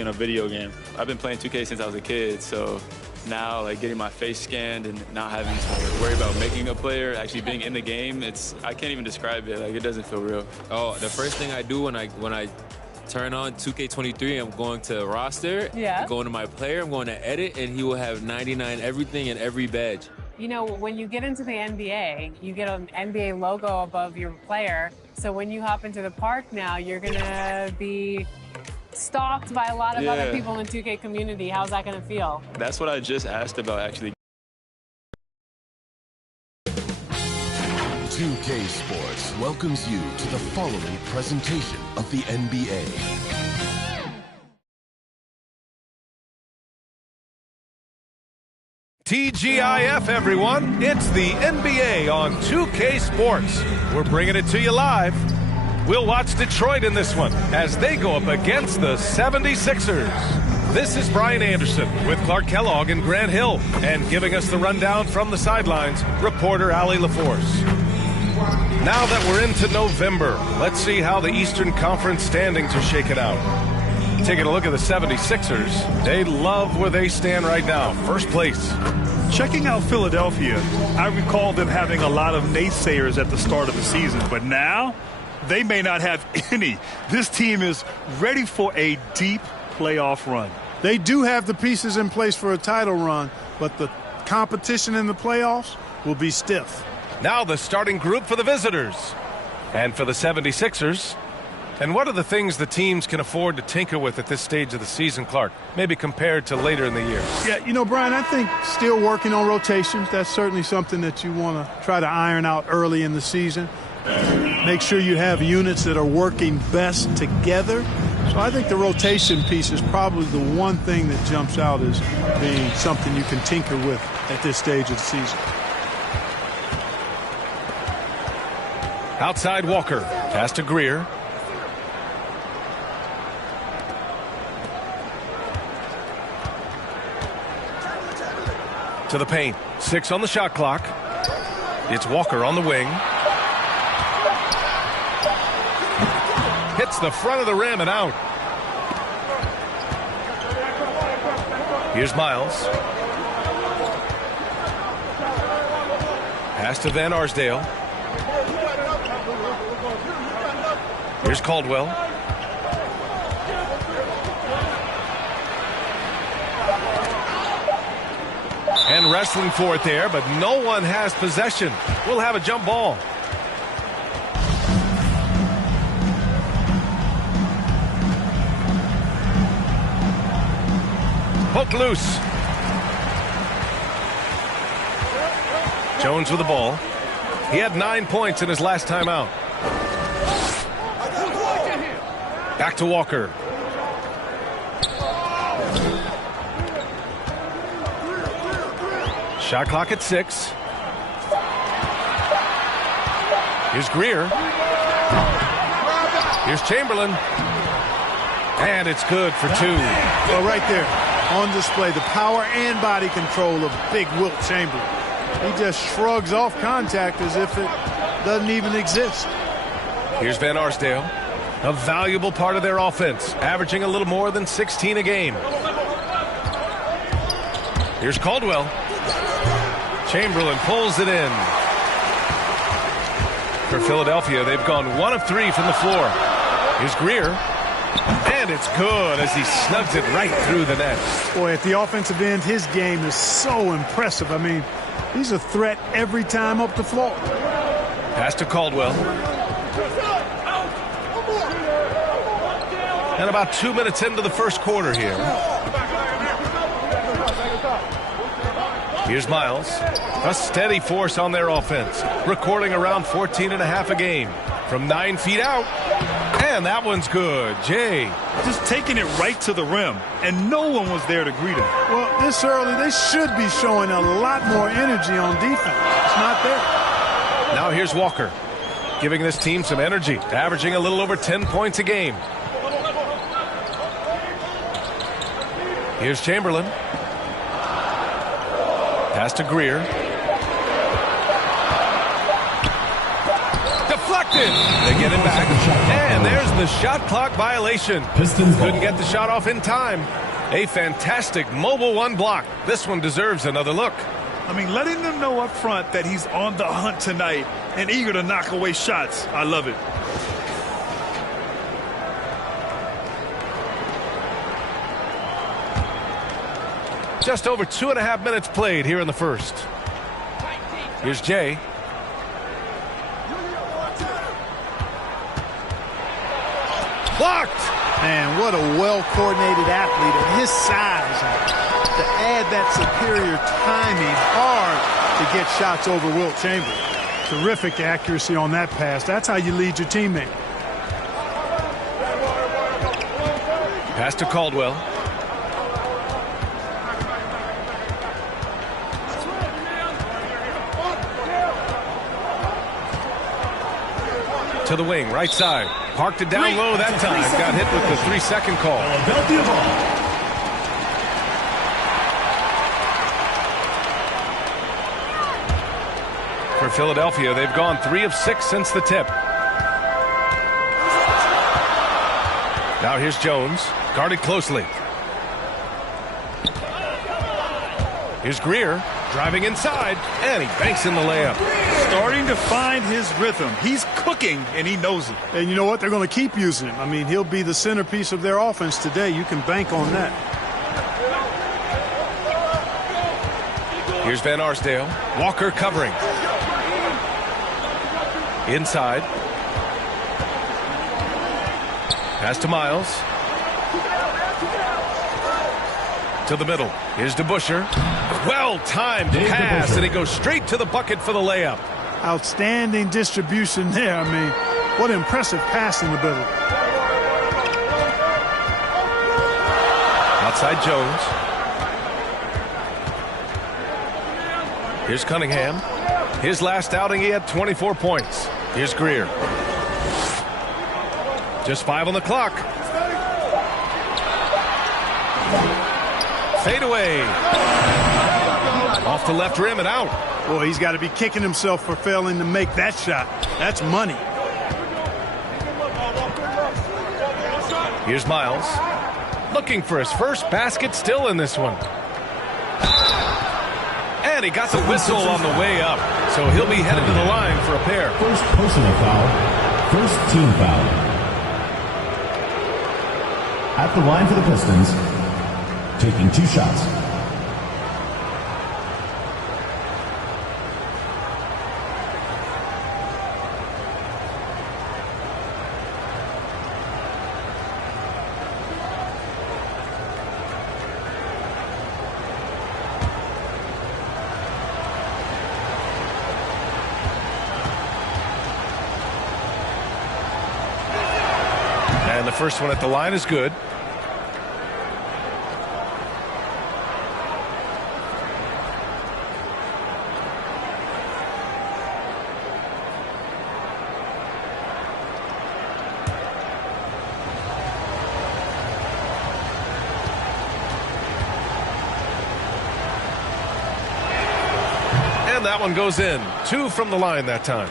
in a video game. I've been playing 2K since I was a kid, so now like getting my face scanned and not having to worry about making a player, actually being in the game, I can't even describe it. Like, it doesn't feel real. Oh, the first thing I do when I turn on 2K23, I'm going to roster, I'm going to my player, I'm going to edit, and he will have 99 everything and every badge. You know, when you get into the NBA, you get an NBA logo above your player. So when you hop into the park now, you're going to be stalked by a lot of other people in the 2K community. How's that going to feel? That's what I just asked about, actually. 2K Sports welcomes you to the following presentation of the NBA. TGIF, everyone. It's the NBA on 2K Sports. We're bringing it to you live. We'll watch Detroit in this one as they go up against the 76ers. This is Brian Anderson with Clark Kellogg and Grant Hill. And giving us the rundown from the sidelines, reporter Allie LaForce. Now that we're into November, let's see how the Eastern Conference standings are shaking out. Taking a look at the 76ers, they love where they stand right now, first place. Checking out Philadelphia, I recall them having a lot of naysayers at the start of the season, but now they may not have any. This team is ready for a deep playoff run. They do have the pieces in place for a title run, but the competition in the playoffs will be stiff. Now the starting group for the visitors. And for the 76ers, and what are the things the teams can afford to tinker with at this stage of the season, Clark, maybe compared to later in the year? Yeah, you know, Brian, I think still working on rotations. That's certainly something that you want to try to iron out early in the season. Make sure you have units that are working best together. So I think the rotation piece is probably the one thing that jumps out as being something you can tinker with at this stage of the season. Outside Walker, pass to Greer. To the paint. 6 on the shot clock. It's Walker on the wing. Hits the front of the rim and out. Here's Miles. Pass to Van Arsdale. Here's Caldwell. And wrestling for it there, but no one has possession. We'll have a jump ball. Hook loose. Jones with the ball. He had 9 points in his last time out. Back to Walker. Shot clock at 6. Here's Greer. Here's Chamberlain. And it's good for 2. Well, right there on display, the power and body control of big Wilt Chamberlain. He just shrugs off contact as if it doesn't even exist. Here's Van Arsdale. A valuable part of their offense, averaging a little more than 16 a game. Here's Caldwell. Chamberlain pulls it in. For Philadelphia, they've gone 1 of 3 from the floor. Here's Greer. And it's good as he snugs it right through the net. Boy, at the offensive end, his game is so impressive. I mean, he's a threat every time up the floor. Pass to Caldwell. And about 2 minutes into the first quarter here. Here's Miles. A steady force on their offense. Recording around 14.5 a game. From 9 feet out. And that one's good. Jay. Just taking it right to the rim. And no one was there to greet him. Well, this early, they should be showing a lot more energy on defense. It's not there. Now here's Walker. Giving this team some energy. Averaging a little over 10 points a game. Here's Chamberlain. Pass to Greer. Deflected. deflected. They get it back. And there's the shot clock violation. Couldn't get the shot off in time. A fantastic mobile one block. This one deserves another look. I mean, letting them know up front that he's on the hunt tonight and eager to knock away shots. I love it. Just over 2.5 minutes played here in the first. Here's Jay. Blocked. Man, what a well-coordinated athlete at his size. To add that superior timing, hard to get shots over Wilt Chamberlain. Terrific accuracy on that pass. That's how you lead your teammate. Pass to Caldwell. To the wing, right side. Parked it down low that time. Got hit with the 3-second call. For Philadelphia, they've gone 3 of 6 since the tip. Now here's Jones, guarded closely. Here's Greer, driving inside, and he banks in the layup. Starting to find his rhythm. He's cooking, and he knows it. And you know what? They're going to keep using him. I mean, he'll be the centerpiece of their offense today. You can bank on that. Here's Van Arsdale. Walker covering. Inside. Pass to Miles. To the middle. Here's DeBuscher. Well-timed pass, and he goes straight to the bucket for the layup. Outstanding distribution there. I mean, what impressive passing ability. Outside Jones. Here's Cunningham. His last outing, he had 24 points. Here's Greer. Just 5 on the clock. Fade away. Off the left rim and out. Boy, he's got to be kicking himself for failing to make that shot. That's money. Here's Miles. Looking for his first basket still in this one. And he got the whistle on the way up. So he'll be headed to the line for a pair. First personal foul. First team foul. At the line for the Pistons, taking 2 shots. And the first one at the line is good. And that one goes in. 2 from the line that time.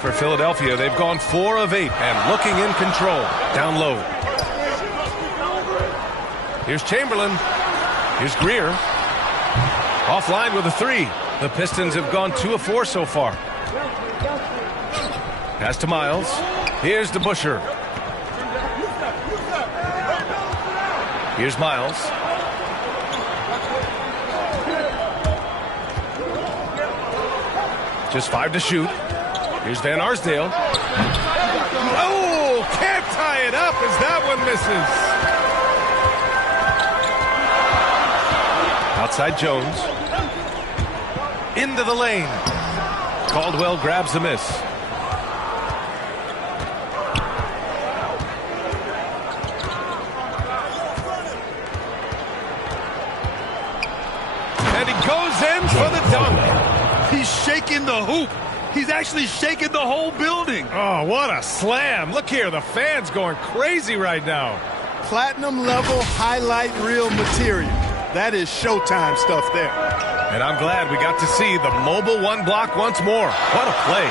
For Philadelphia, they've gone 4 of 8 and looking in control. Down low. Here's Chamberlain. Here's Greer. Offline with a 3. The Pistons have gone 2 of 4 so far. Pass to Miles. Here's DeBuscher. Here's Miles. Just 5 to shoot. Here's Van Arsdale. Oh, can't tie it up as that one misses. Outside Jones. Into the lane. Caldwell grabs the miss. And he goes in for the dunk. He's shaking the hoop. He's actually shaking the whole building. Oh, what a slam. Look here, the fans going crazy right now. Platinum level highlight reel material. That is Showtime stuff there. And I'm glad we got to see the mobile one block once more. What a play.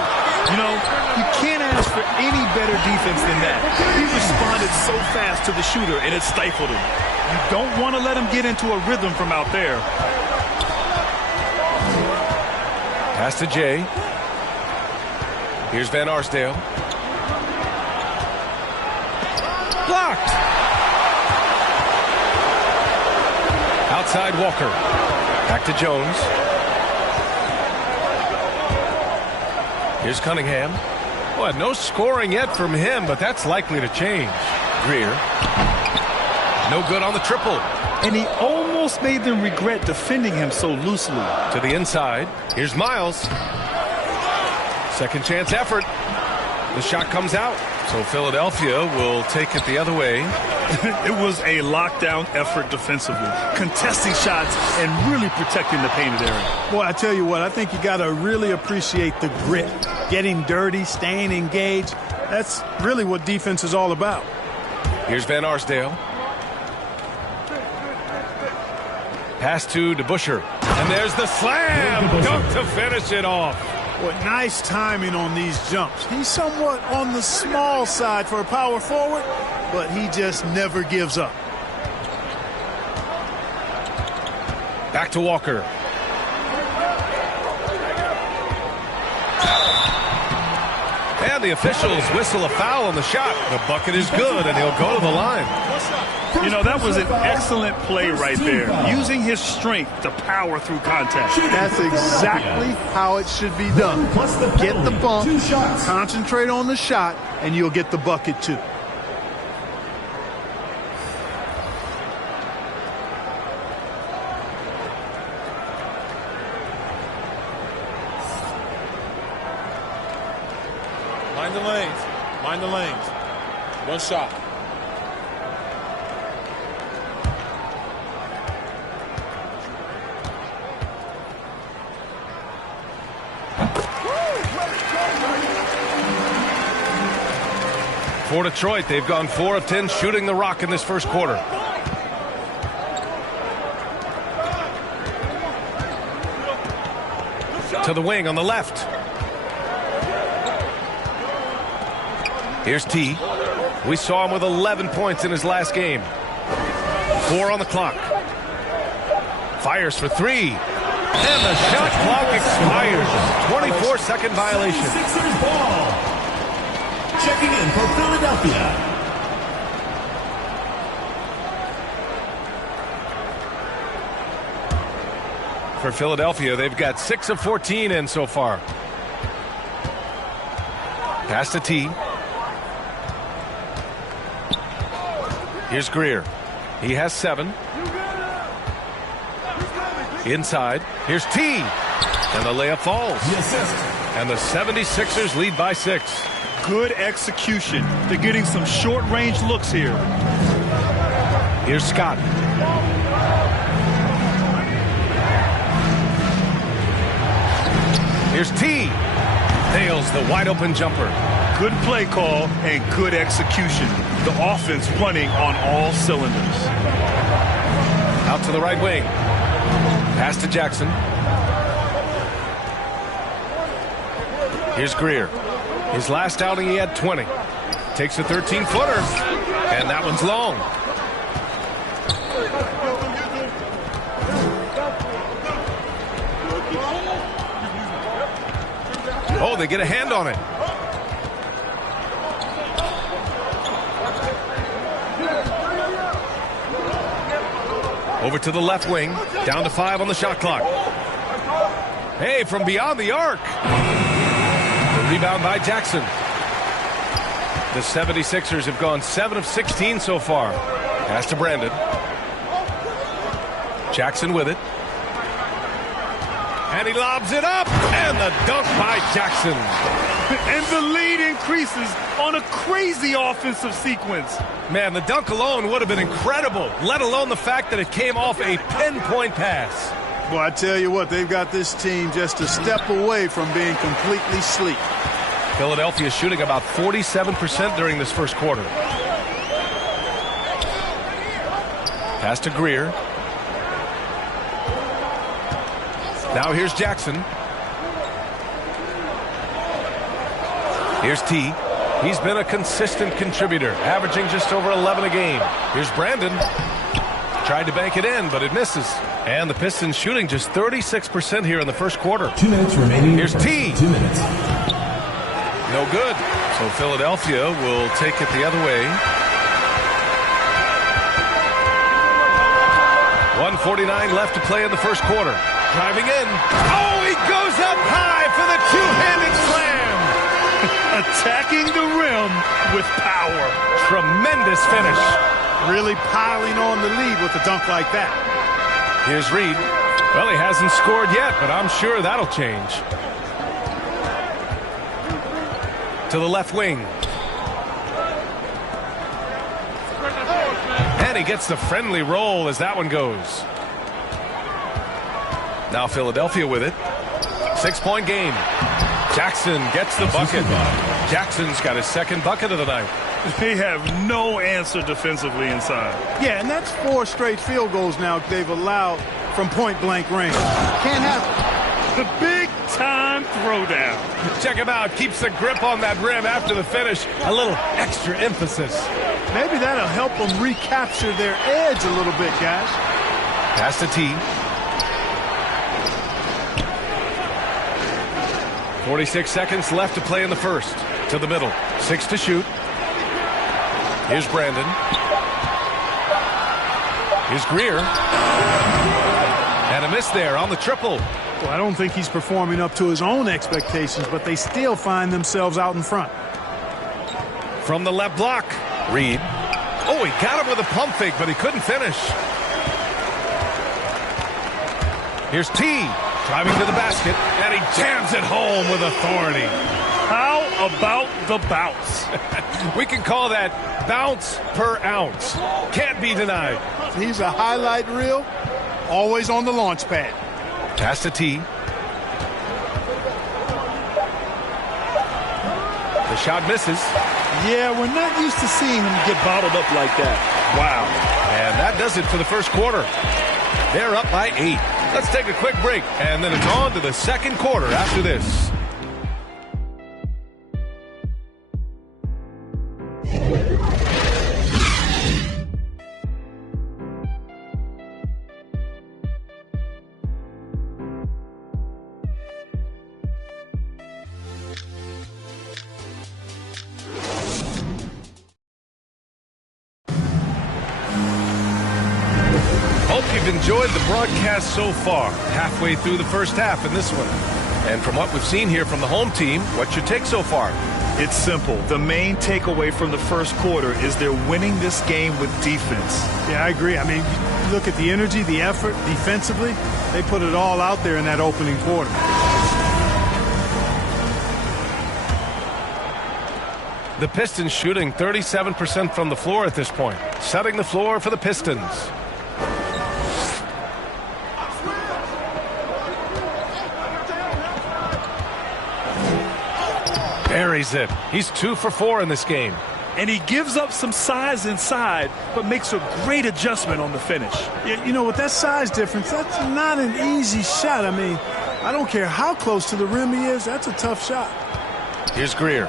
You know, you can't ask for any better defense than that. He responded so fast to the shooter, and it stifled him. You don't want to let him get into a rhythm from out there. Pass to Jay. Here's Van Arsdale. Blocked. Outside Walker. Back to Jones. Here's Cunningham. Well, no scoring yet from him, but that's likely to change. Greer. No good on the triple. And he almost made them regret defending him so loosely. To the inside. Here's Miles. Second chance effort. The shot comes out. So Philadelphia will take it the other way. It was a lockdown effort defensively, contesting shots and really protecting the painted area. Boy, I tell you what, I think you got to really appreciate the grit. Getting dirty, staying engaged. That's really what defense is all about. Here's Van Arsdale. Pass to DeBusschere. And there's the slam dunk to finish it off. What nice timing on these jumps. He's somewhat on the small side for a power forward, but he just never gives up. Back to Walker. And the officials whistle a foul on the shot. The bucket is good, and he'll go to the line. You know, that was an excellent play right there, using his strength to power through contact. That's exactly how it should be done. Get the bump, concentrate on the shot, and you'll get the bucket too. Mind the lanes. Mind the lanes. One shot. For Detroit, they've gone 4 of 10 shooting the rock in this first quarter. To the wing on the left. Here's T. We saw him with 11 points in his last game. 4 on the clock. Fires for 3. And the shot clock expires. 24-second violation. Sixers ball. Checking in for Philadelphia. For Philadelphia, they've got 6 of 14 in so far. Pass to T. Here's Greer. He has 7. Inside. Here's T. And the layup falls. The assist. And the 76ers lead by 6. Good execution. They're getting some short-range looks here. Here's Scott. Here's T. Nails the wide-open jumper. Good play call and good execution. The offense running on all cylinders. Out to the right wing. Pass to Jackson. Here's Greer. His last outing, he had 20. Takes a 13-footer. And that one's long. Oh, they get a hand on it. Over to the left wing. Down to 5 on the shot clock. Hey, from beyond the arc. The rebound by Jackson. The 76ers have gone 7 of 16 so far. Pass to Brandon. Jackson with it. And he lobs it up. And the dunk by Jackson. And the lead increases on a crazy offensive sequence. Man, the dunk alone would have been incredible, let alone the fact that it came off a pinpoint pass. Well, I tell you what, they've got this team just a step away from being completely sleep. Philadelphia shooting about 47% during this first quarter. Pass to Greer. Now here's Jackson. Here's T. He's been a consistent contributor, averaging just over 11 a game. Here's Brandon. Tried to bank it in, but it misses. And the Pistons shooting just 36% here in the first quarter. 2 minutes remaining. Here's T. 2 minutes. No good. So Philadelphia will take it the other way. 1:49 left to play in the first quarter. Driving in. Oh, he goes up high for the two-handed slam. Attacking the rim with power. Tremendous finish. Really piling on the lead with a dunk like that. Here's Reed. Well, he hasn't scored yet, but I'm sure that'll change. To the left wing. And he gets the friendly roll as that one goes. Now Philadelphia with it. 6-point game. Jackson gets the bucket. Jackson's got his second bucket of the night. They have no answer defensively inside. Yeah, and that's 4 straight field goals now they've allowed from point-blank range. Can't have it. The big-time throwdown. Check him out. Keeps the grip on that rim after the finish. A little extra emphasis. Maybe that'll help them recapture their edge a little bit, guys. Pass to T. 46 seconds left to play in the first. To the middle. 6 to shoot. Here's Brandon. Here's Greer. And a miss there on the triple. Well, I don't think he's performing up to his own expectations, but they still find themselves out in front. From the left block. Reed. Oh, he got him with a pump fake, but he couldn't finish. Here's T. Driving to the basket, and he jams it home with authority. How about the bounce? We can call that bounce per ounce. Can't be denied. He's a highlight reel, always on the launch pad. Pass to T. The shot misses. Yeah, we're not used to seeing him get bottled up like that. Wow. And that does it for the first quarter. They're up by 8. Let's take a quick break, and then it's on to the second quarter after this. You've enjoyed the broadcast so far, halfway through the first half in this one. And from what we've seen here from the home team, what's your take so far? It's simple. The main takeaway from the first quarter is they're winning this game with defense. Yeah, I agree. I mean, look at the energy, the effort defensively. They put it all out there in that opening quarter. The Pistons shooting 37% from the floor at this point, setting the floor for the Pistons. Buries it. He's 2 for 4 in this game. And he gives up some size inside, but makes a great adjustment on the finish. Yeah, you know, with that size difference, that's not an easy shot. I mean, I don't care how close to the rim he is, that's a tough shot. Here's Greer.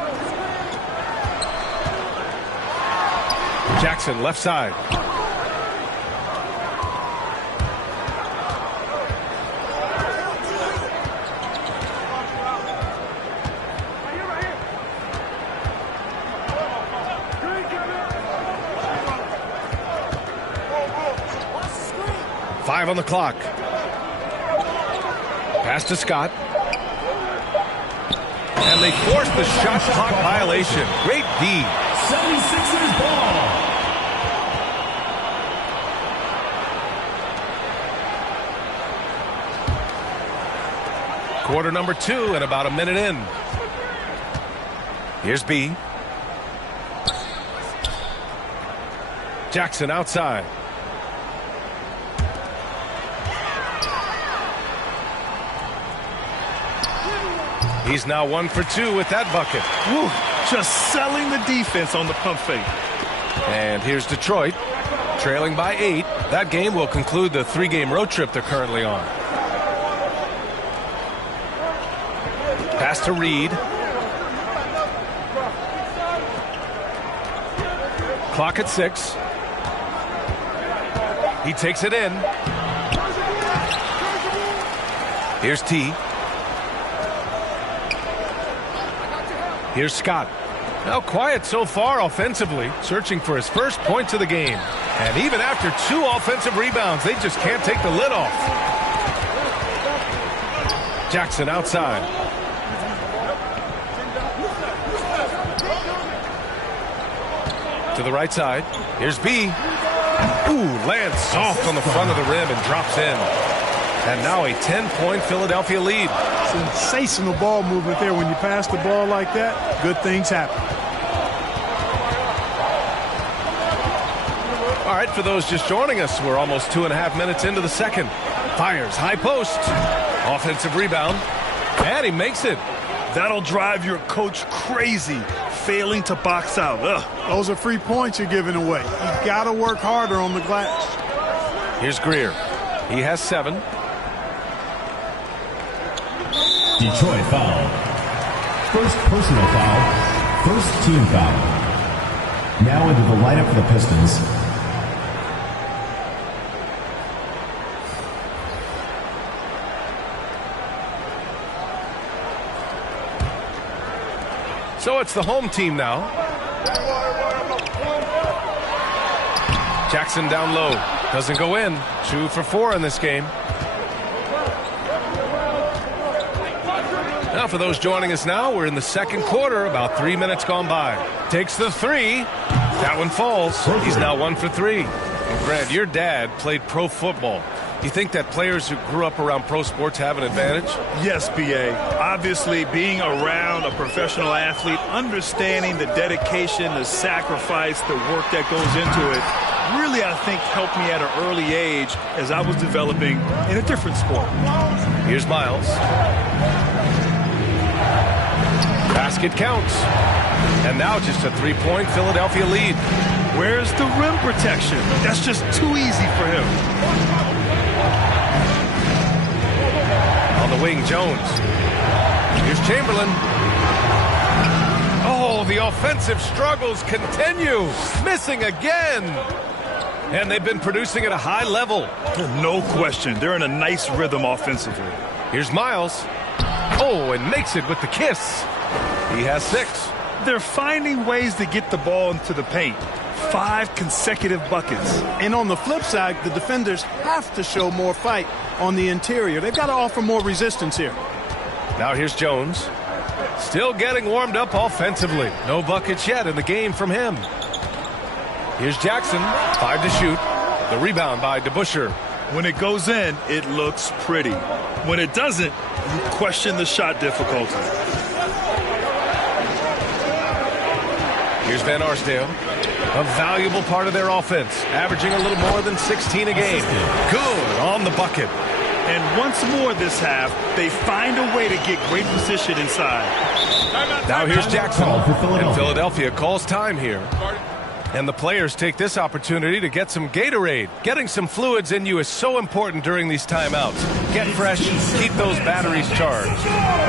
Jackson, left side. Five on the clock. Pass to Scott. And they force the shot clock violation. Great D. 76ers ball. Quarter number 2 and about a minute in. Here's B. Jackson outside. He's now 1 for 2 with that bucket. Woo, just selling the defense on the pump fake. And here's Detroit, trailing by 8. That game will conclude the 3-game road trip they're currently on. Pass to Reed. Clock at 6. He takes it in. Here's T. Here's Scott. Now quiet so far offensively, searching for his first points of the game. And even after 2 offensive rebounds, they just can't take the lid off. Jackson outside. To the right side. Here's B. Ooh, lands soft on the front of the rim and drops in. And now a 10-point Philadelphia lead. Sensational ball movement there. When you pass the ball like that, good things happen. All right, for those just joining us, we're almost 2.5 minutes into the second. Fires, high post. Offensive rebound. And he makes it. That'll drive your coach crazy, failing to box out. Ugh. Those are free points you're giving away. You got to work harder on the glass. Here's Greer. He has 7. Detroit foul. First personal foul. First team foul. Now into the lineup for the Pistons. So it's the home team now. Jackson down low. Doesn't go in. 2 for 4 in this game. Now for those joining us now, we're in the second quarter, about 3 minutes gone by. Takes the 3. That one falls. He's now 1 for 3. Grant, your dad played pro football. You think that players who grew up around pro sports have an advantage? Yes, B.A. Obviously, being around a professional athlete, understanding the dedication, the sacrifice, the work that goes into it, really, I think, helped me at an early age as I was developing in a different sport. Here's Miles. Basket counts. And now just a 3-point Philadelphia lead. Where's the rim protection? That's just too easy for him. On the wing, Jones. Here's Chamberlain. Oh, the offensive struggles continue. Missing again. And they've been producing at a high level. No question. They're in a nice rhythm offensively. Here's Miles. Oh, and makes it with the kiss. He has 6. They're finding ways to get the ball into the paint. 5 consecutive buckets. And on the flip side, the defenders have to show more fight on the interior. They've got to offer more resistance here. Now here's Jones. Still getting warmed up offensively. No buckets yet in the game from him. Here's Jackson. 5 to shoot. The rebound by DeBusschere. When it goes in, it looks pretty. When it doesn't, you question the shot difficulty. Here's Van Arsdale. A valuable part of their offense, averaging a little more than 16 a game. Good on the bucket. And once more this half, they find a way to get great position inside. Now here's Jackson. And Philadelphia calls time here. And the players take this opportunity to get some Gatorade. Getting some fluids in you is so important during these timeouts. Get fresh, keep those batteries charged.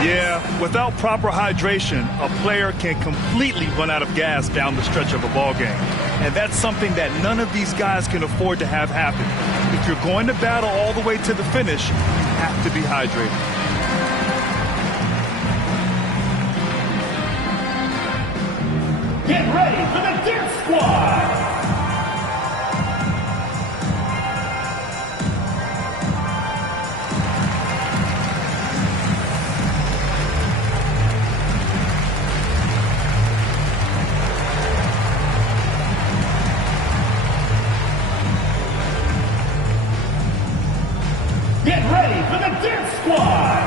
Yeah, without proper hydration, a player can completely run out of gas down the stretch of a ball game. And that's something that none of these guys can afford to have happen. If you're going to battle all the way to the finish, you have to be hydrated. Get ready for the Dirt Squad! Get ready for the Dirt Squad!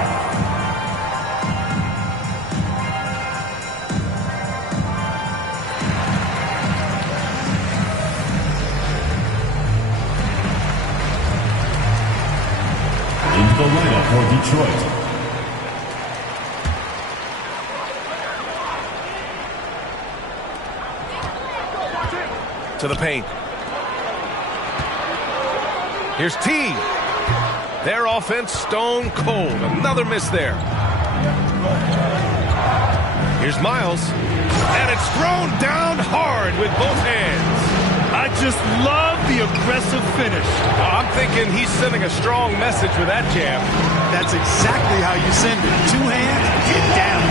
The lineup for Detroit. To the paint. Here's T. Their offense stone cold. Another miss there. Here's Miles. And it's thrown down hard with both hands. I just love the aggressive finish. I'm thinking he's sending a strong message with that jam. That's exactly how you send it. 2 hands, get down.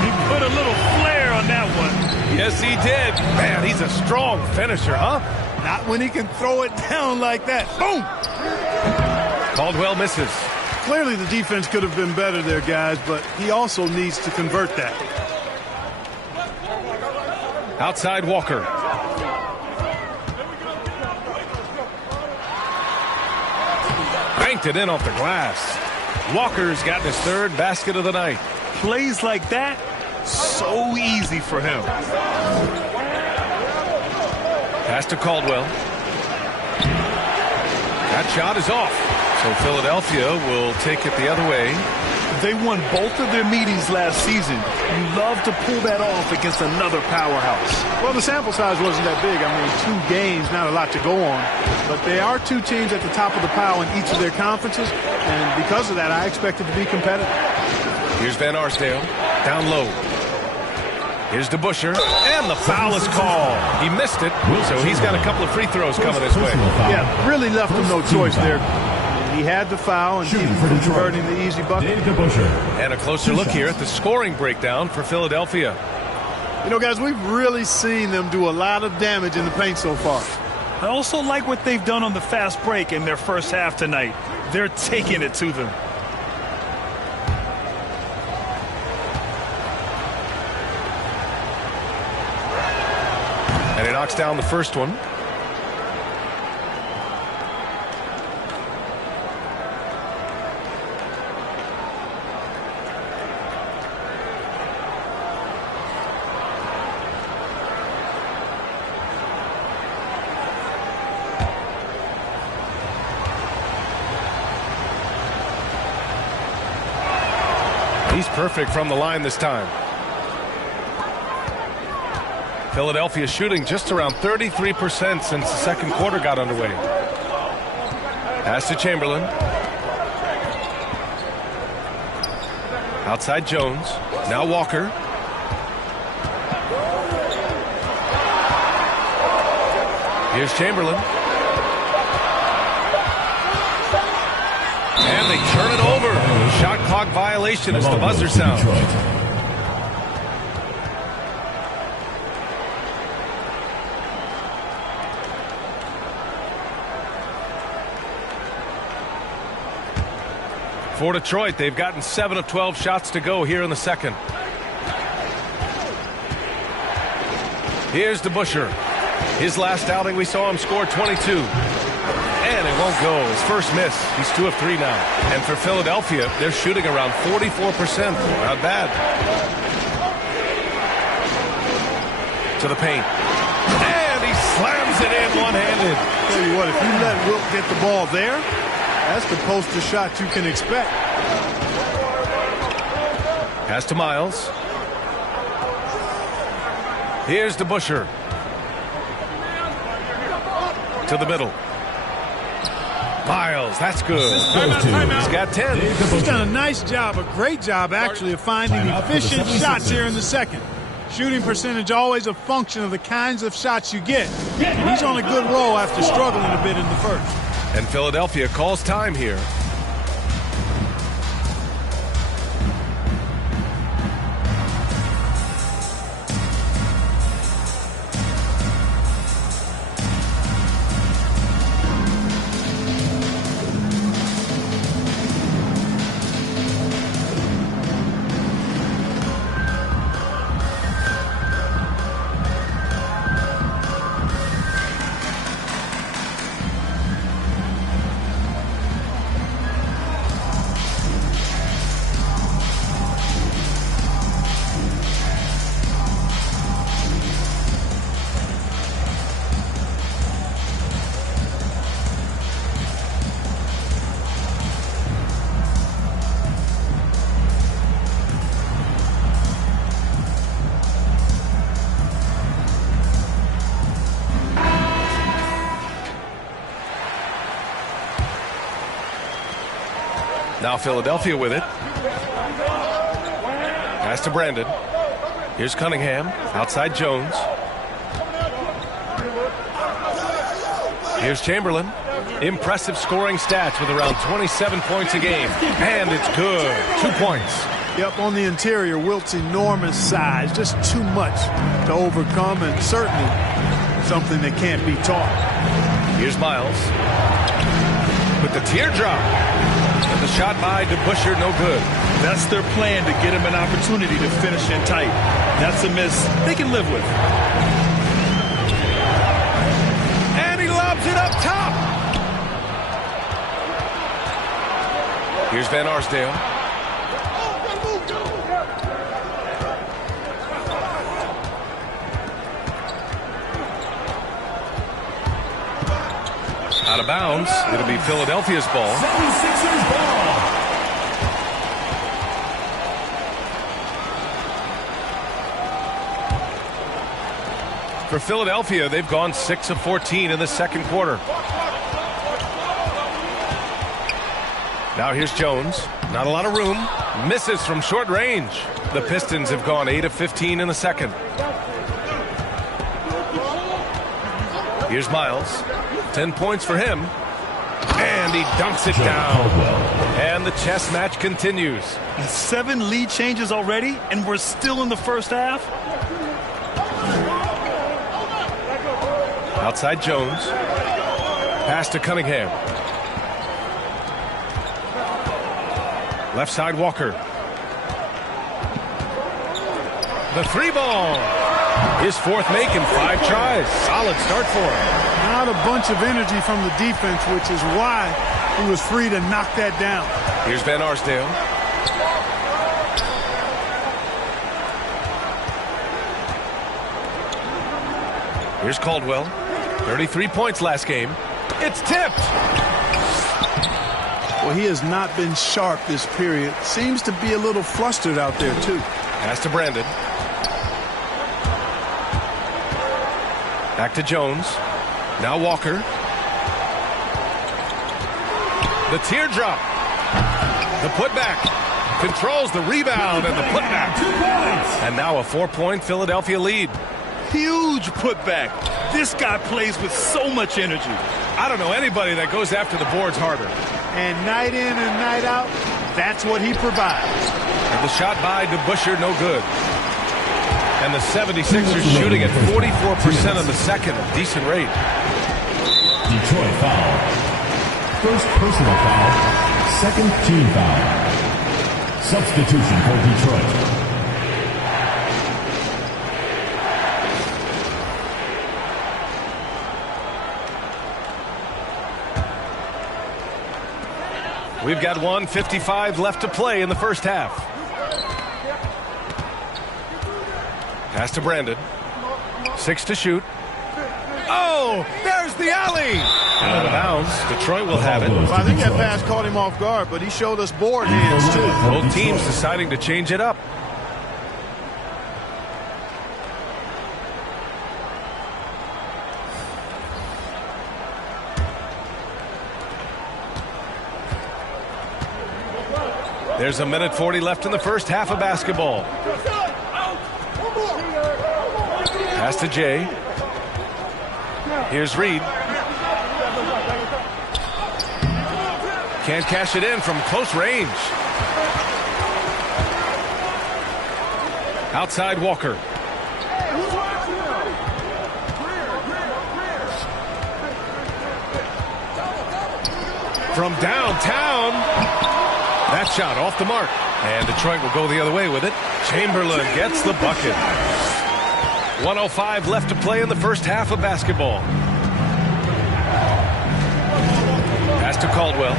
He put a little flair on that one. Yes, he did. Man, he's a strong finisher, huh? Not when he can throw it down like that. Boom! Caldwell misses. Clearly the defense could have been better there, guys, but he also needs to convert that. Outside Walker. Banked it in off the glass. Walker's gotten his 3rd basket of the night. Plays like that, so easy for him. Pass to Caldwell. That shot is off. So Philadelphia will take it the other way. They won both of their meetings last season. You love to pull that off against another powerhouse. Well, the sample size wasn't that big. I mean, 2 games, not a lot to go on. But they are 2 teams at the top of the pile in each of their conferences. And because of that, I expect it to be competitive. Here's Van Arsdale. Down low. Here's DeBuscher. And the foul is called. He missed it, so he's got a couple of free throws coming his way. Yeah, really left him no choice there. He had the foul and keep from converting the easy bucket. And a closer look here at the scoring breakdown for Philadelphia. You know, guys, we've really seen them do a lot of damage in the paint so far. I also like what they've done on the fast break in their first half tonight. They're taking it to them. And he knocks down the first one. He's perfect from the line this time. Philadelphia shooting just around 33% since the second quarter got underway. Pass to Chamberlain. Outside Jones. Now Walker. Here's Chamberlain. And they turn it over. Shot clock violation as the buzzer sounds. For Detroit, they've gotten 7 of 12 shots to go here in the second. Here's DeBuscher. His last outing, we saw him score 22. And it won't go. His first miss. He's 2 of 3 now. And for Philadelphia, they're shooting around 44%. Not bad. To the paint. And he slams it in one-handed. Tell you what, if you let Wilt get the ball there, that's the poster shot you can expect. Pass to Miles. Here's DeBuscher. To the middle. Miles, that's good. He's got 10. He's done a nice job, a great job actually, of finding efficient shots here in the second. Shooting percentage always a function of the kinds of shots you get. And he's on a good roll after struggling a bit in the first. And Philadelphia calls time here. Now Philadelphia with it. Pass to Brandon. Here's Cunningham. Outside Jones. Here's Chamberlain. Impressive scoring stats with around 27 points a game. And it's good. 2 points. Yep, on the interior, Wilt's enormous size, just too much to overcome, and certainly something that can't be taught. Here's Miles with the teardrop. And the shot by DeBusschere, no good. That's their plan, to get him an opportunity to finish in tight. That's a miss they can live with. And he lobs it up top. Here's Van Arsdale. Out of bounds. It'll be Philadelphia's ball. 76ers ball. For Philadelphia, they've gone 6 of 14 in the second quarter. Now here's Jones. Not a lot of room. Misses from short range. The Pistons have gone 8 of 15 in the second. Here's Miles. 10 points for him. And he dunks it down. And the chess match continues. 7 lead changes already, and we're still in the first half. Outside Jones. Pass to Cunningham. Left side Walker. The 3 ball. His 4th make in 5 tries. Solid start for him. Not a bunch of energy from the defense, which is why he was free to knock that down. Here's Van Arsdale. Here's Caldwell. 33 points last game. It's tipped. Well, he has not been sharp this period. Seems to be a little flustered out there, too. Pass to Brandon. Back to Jones. Now Walker. The teardrop. The putback. Controls the rebound and the putback. 2 points. And now a 4-point Philadelphia lead. Huge putback. This guy plays with so much energy. I don't know anybody that goes after the boards harder. And night in and night out, that's what he provides. And the shot by DeBusschere, no good. And the 76ers shooting at 44% in the second. Decent rate. Detroit foul. First personal foul. Second team foul. Substitution for Detroit. We've got 1:55 left to play in the first half. Pass to Brandon. 6 to shoot. Oh, there's the alley. Out of bounds. Detroit will have it. Well, I think that pass caught him off guard, but he showed us board hands, too. Both teams deciding to change it up. There's a minute 40 left in the first half of basketball. Pass to Jay. Here's Reed. Can't cash it in from close range. Outside Walker. From downtown. That shot off the mark. And Detroit will go the other way with it. Chamberlain gets the bucket. 1:05 left to play in the first half of basketball. Pass to Caldwell.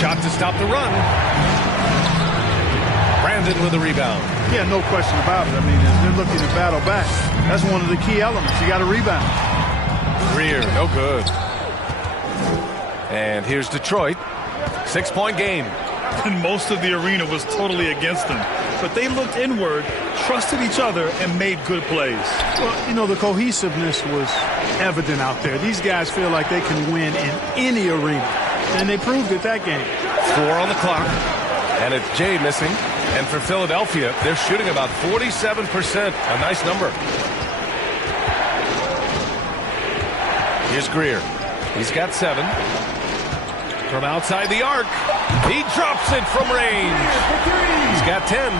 Shot to stop the run. Brandon with the rebound. Yeah, no question about it. I mean, as they're looking to battle back, that's one of the key elements. You got to rebound. Greer, no good. And here's Detroit. 6-point game. And most of the arena was totally against them. But they looked inward, trusted each other, and made good plays. Well, you know, the cohesiveness was evident out there. These guys feel like they can win in any arena. And they proved it that game. 4 on the clock. And it's Jay missing. And for Philadelphia, they're shooting about 47%. A nice number. Here's Greer. He's got 7. From outside the arc. He drops it from range. He's got 10.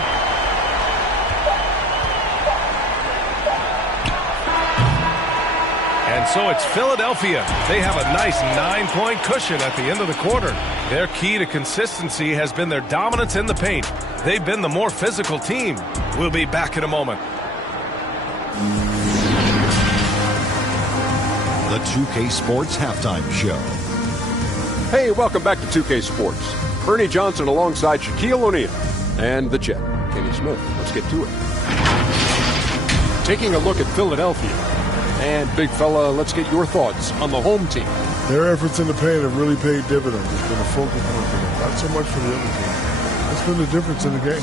And so it's Philadelphia. They have a nice 9-point cushion at the end of the quarter. Their key to consistency has been their dominance in the paint. They've been the more physical team. We'll be back in a moment. The 2K Sports Halftime Show. Hey, welcome back to 2K Sports. Ernie Johnson alongside Shaquille O'Neal and the Jet, Kenny Smith. Let's get to it. Taking a look at Philadelphia. And, big fella, let's get your thoughts on the home team. Their efforts in the paint have really paid dividends. It's been a focal point for them. Not so much for the other team. It's been the difference in the game.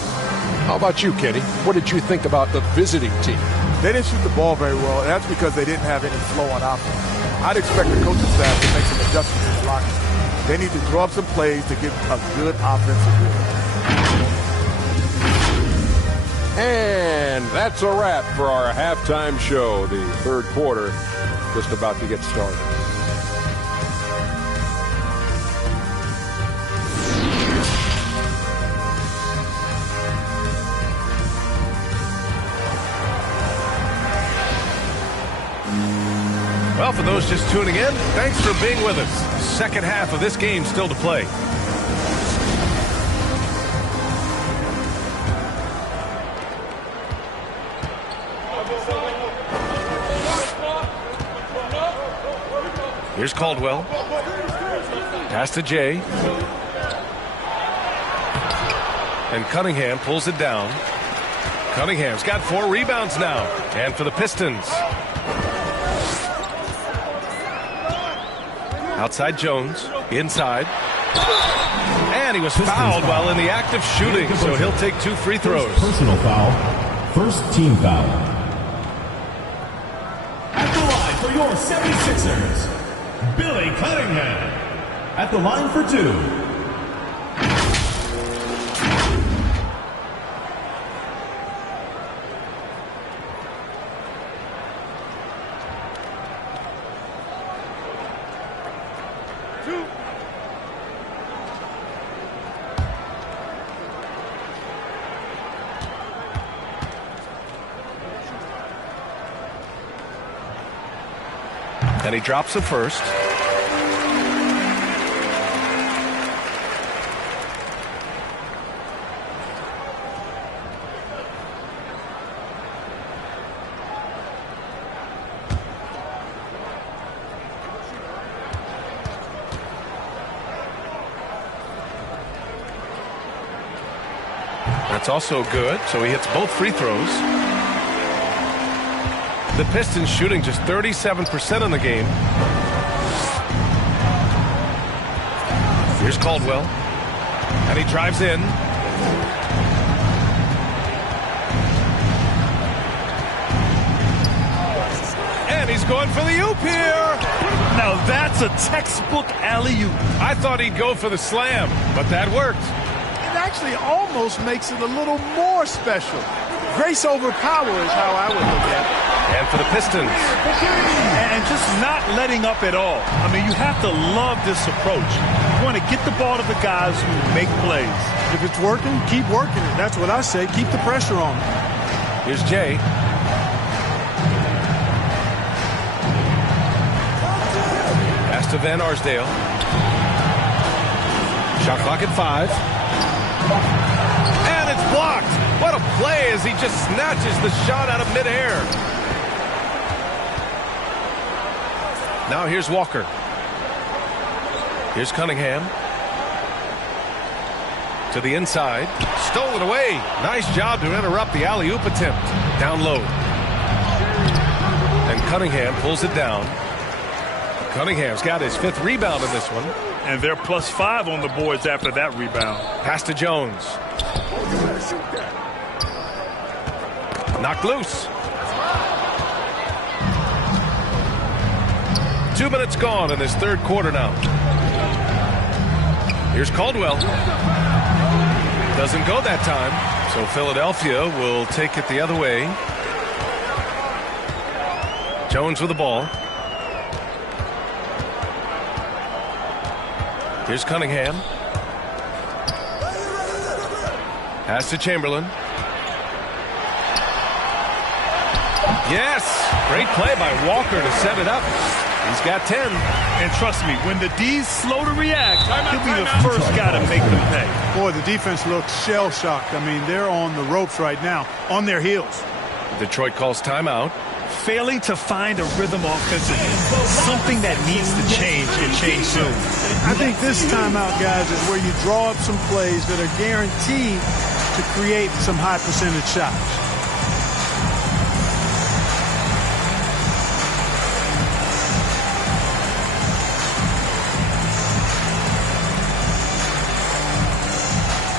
How about you, Kenny? What did you think about the visiting team? They didn't shoot the ball very well, and that's because they didn't have any flow on offense. I'd expect the coaching staff to make some adjustments in the locker room. They need to draw up some plays to get a good offensive rhythm. And that's a wrap for our halftime show. The third quarter just about to get started. Well, for those just tuning in, thanks for being with us. Second half of this game still to play. Here's Caldwell. Pass to Jay. And Cunningham pulls it down. Cunningham's got 4 rebounds now. And for the Pistons. Outside Jones. Inside. And he was fouled while in the act of shooting, so he'll take 2 free throws. Personal foul. First team foul. At the line for your 76ers. Billy Cunningham at the line for 2. And he drops the first. That's also good, so he hits both free throws. The Pistons shooting just 37% in the game. Here's Caldwell. And he drives in. And he's going for the oop here. Now that's a textbook alley-oop. I thought he'd go for the slam, but that worked. It actually almost makes it a little more special. Grace over power is how I would look at it. And for the Pistons. And just not letting up at all. I mean, you have to love this approach. You want to get the ball to the guys who make plays. If it's working, keep working it. That's what I say. Keep the pressure on. Here's Jay. Pass to Van Arsdale. Shot clock at 5. And it's blocked. What a play as he just snatches the shot out of midair. Now here's Walker. Here's Cunningham. To the inside. Stolen away. Nice job to interrupt the alley-oop attempt. Down low. And Cunningham pulls it down. Cunningham's got his 5th rebound in this one. And they're +5 on the boards after that rebound. Pass to Jones. Knocked loose. 2 minutes gone in this third quarter now. Here's Caldwell. Doesn't go that time. So Philadelphia will take it the other way. Jones with the ball. Here's Cunningham. Pass to Chamberlain. Yes! Great play by Walker to set it up. He's got 10. And trust me, when the D's slow to react, he'll be the first guy to make them pay. Boy, the defense looks shell-shocked. I mean, they're on the ropes right now, on their heels. Detroit calls timeout. Failing to find a rhythm offensively, something that needs to change and change soon. I think this timeout, guys, is where you draw up some plays that are guaranteed to create some high percentage shots.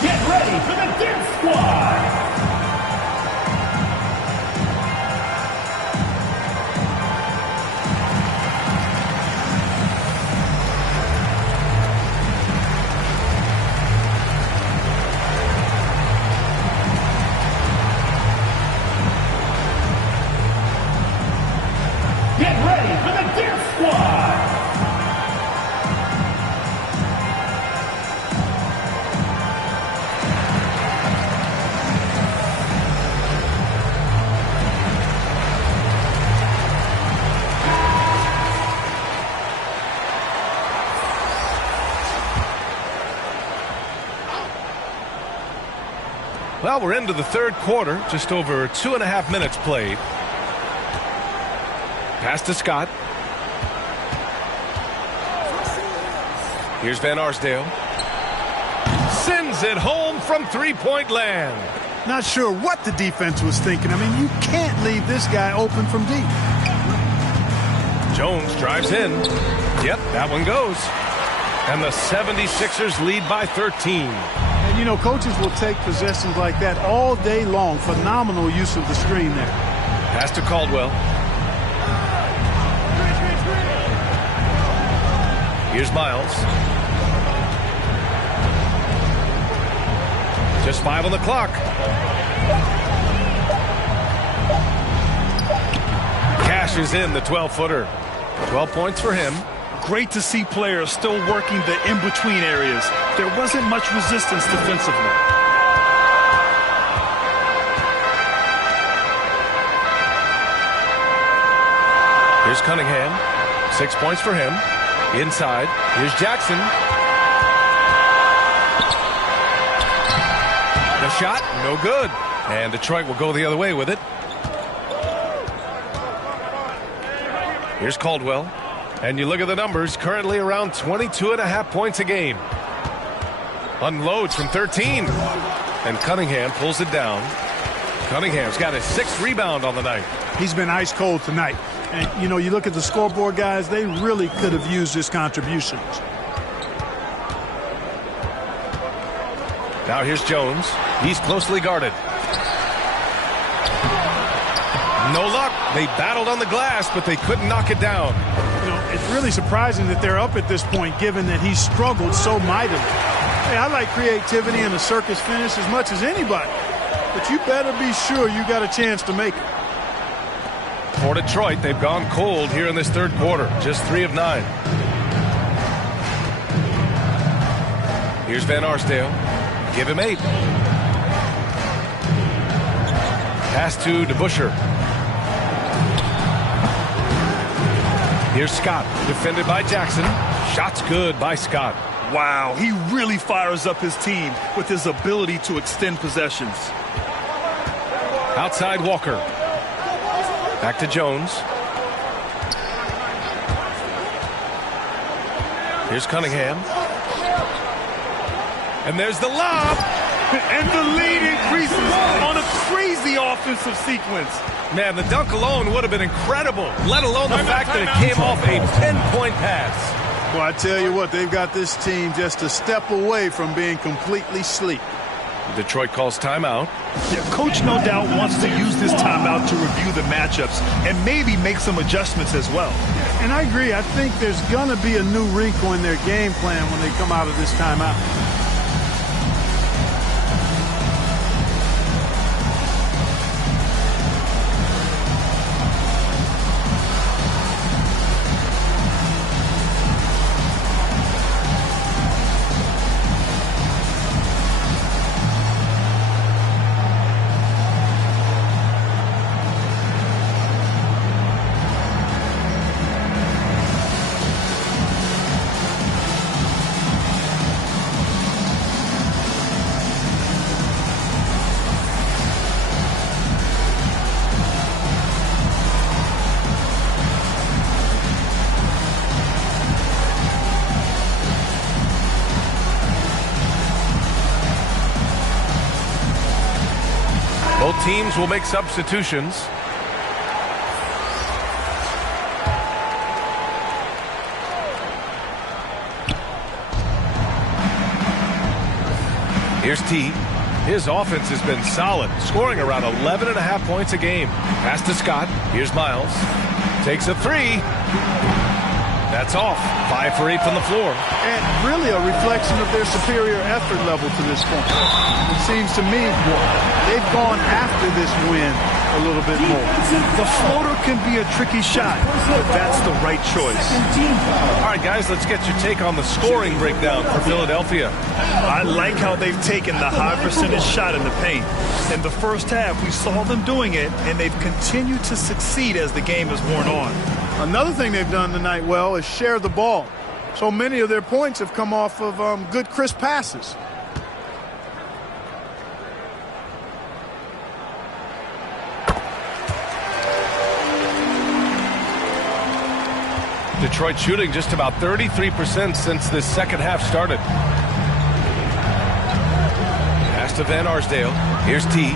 Get ready for the DET Squad! Get ready for the DET Squad! Well, we're into the third quarter. Just over 2.5 minutes played. Pass to Scott. Here's Van Arsdale. Sends it home from three-point land. Not sure what the defense was thinking. I mean, you can't leave this guy open from deep. Jones drives in. Yep, that one goes. And the 76ers lead by 13. And, you know, coaches will take possessions like that all day long. Phenomenal use of the screen there. Pass to Caldwell. Here's Miles. Just 5 on the clock. Cashes in the 12-footer. 12 points for him. Great to see players still working the in-between areas. There wasn't much resistance defensively. Here's Cunningham. 6 points for him. Inside. Here's Jackson. The shot, no good. And Detroit will go the other way with it. Here's Caldwell. And you look at the numbers, currently around 22.5 points a game. Unloads from 13. And Cunningham pulls it down. Cunningham's got his 6th rebound on the night. He's been ice cold tonight. And, you know, you look at the scoreboard, guys, they really could have used his contributions. Now here's Jones. He's closely guarded. No luck. They battled on the glass, but they couldn't knock it down. You know, it's really surprising that they're up at this point, given that he struggled so mightily. Hey, I like creativity and a circus finish as much as anybody. But you better be sure you got a chance to make it. For Detroit, they've gone cold here in this third quarter. Just 3 of 9. Here's Van Arsdale. Give him 8. Pass to DeBusschere. Here's Scott, defended by Jackson. Shot's good by Scott. Wow, he really fires up his team with his ability to extend possessions. Outside Walker. Back to Jones. Here's Cunningham. And there's the lob. And the lead increases on a crazy offensive sequence. Man, the dunk alone would have been incredible, let alone the fact that it came off a 10-point pass. Well, I tell you what, they've got this team just a step away from being completely asleep. Detroit calls timeout. Yeah, Coach no doubt wants to use this timeout to review the matchups and maybe make some adjustments as well. And I agree. I think there's going to be a new wrinkle in their game plan when they come out of this timeout. Both teams will make substitutions. Here's T. His offense has been solid, scoring around 11.5 points a game. Pass to Scott. Here's Miles. Takes a three. That's off. 5 for 8 from the floor. And really a reflection of their superior effort level to this point. It seems to me they've gone after this win a little bit more. The floater can be a tricky shot, but that's the right choice. All right, guys, let's get your take on the scoring breakdown for Philadelphia. I like how they've taken the high percentage shot in the paint. In the first half, we saw them doing it, and they've continued to succeed as the game has worn on. Another thing they've done tonight well is share the ball. So many of their points have come off of good, crisp passes. Detroit shooting just about 33% since this second half started. Pass to Van Arsdale. Here's T.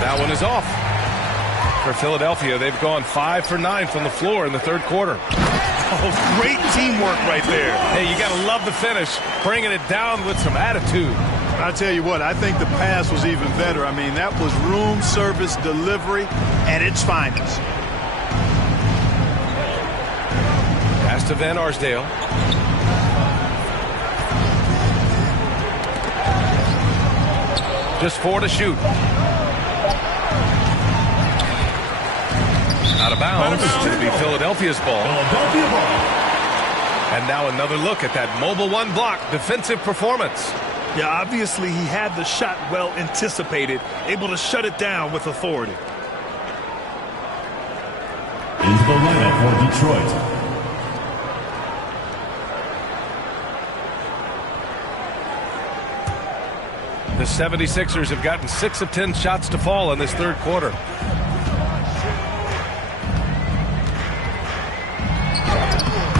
That one is off. For Philadelphia, they've gone 5 for 9 from the floor in the third quarter. Oh, great teamwork right there. Hey, you got to love the finish, bringing it down with some attitude. I tell you what, I think the pass was even better. I mean, that was room service delivery at its finest. Pass to Van Arsdale. Just 4 to shoot. Out of bounds. It'll be Philadelphia's ball. And now another look at that mobile one block defensive performance. Yeah, obviously he had the shot well anticipated, able to shut it down with authority. Into the lineup for Detroit. The 76ers have gotten 6 of 10 shots to fall in this third quarter.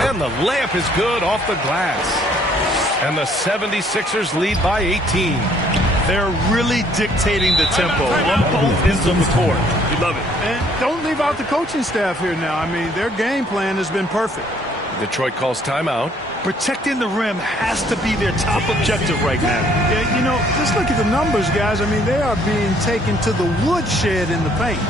And the layup is good off the glass. And the 76ers lead by 18. They're really dictating the tempo on both ends of the court. We love it. And don't leave out the coaching staff here now. I mean, their game plan has been perfect. Detroit calls timeout. Protecting the rim has to be their top objective right now. Yeah, you know, just look at the numbers, guys. I mean, they are being taken to the woodshed in the paint.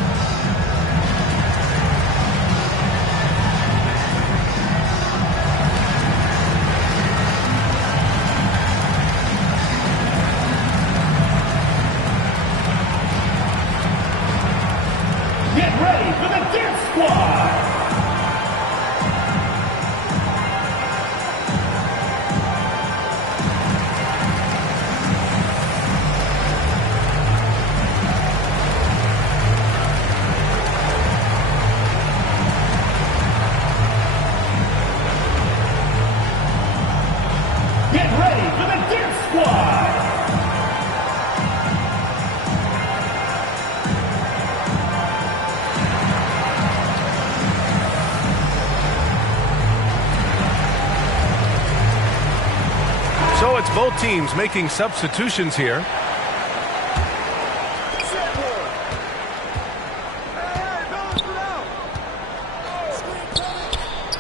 So it's both teams making substitutions here.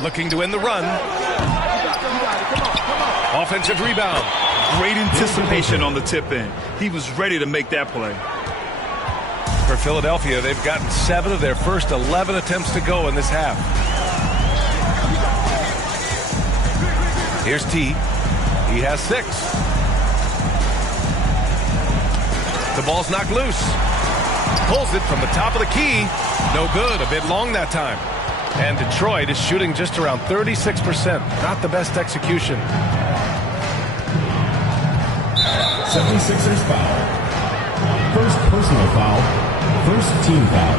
Looking to win the run. Offensive rebound. Great anticipation on the tip in. He was ready to make that play. For Philadelphia, they've gotten 7 of their first 11 attempts to go in this half. Here's T. He has 6. The ball's knocked loose. Pulls it from the top of the key. No good. A bit long that time. And Detroit is shooting just around 36%. Not the best execution. 76ers foul. First personal foul. First team foul.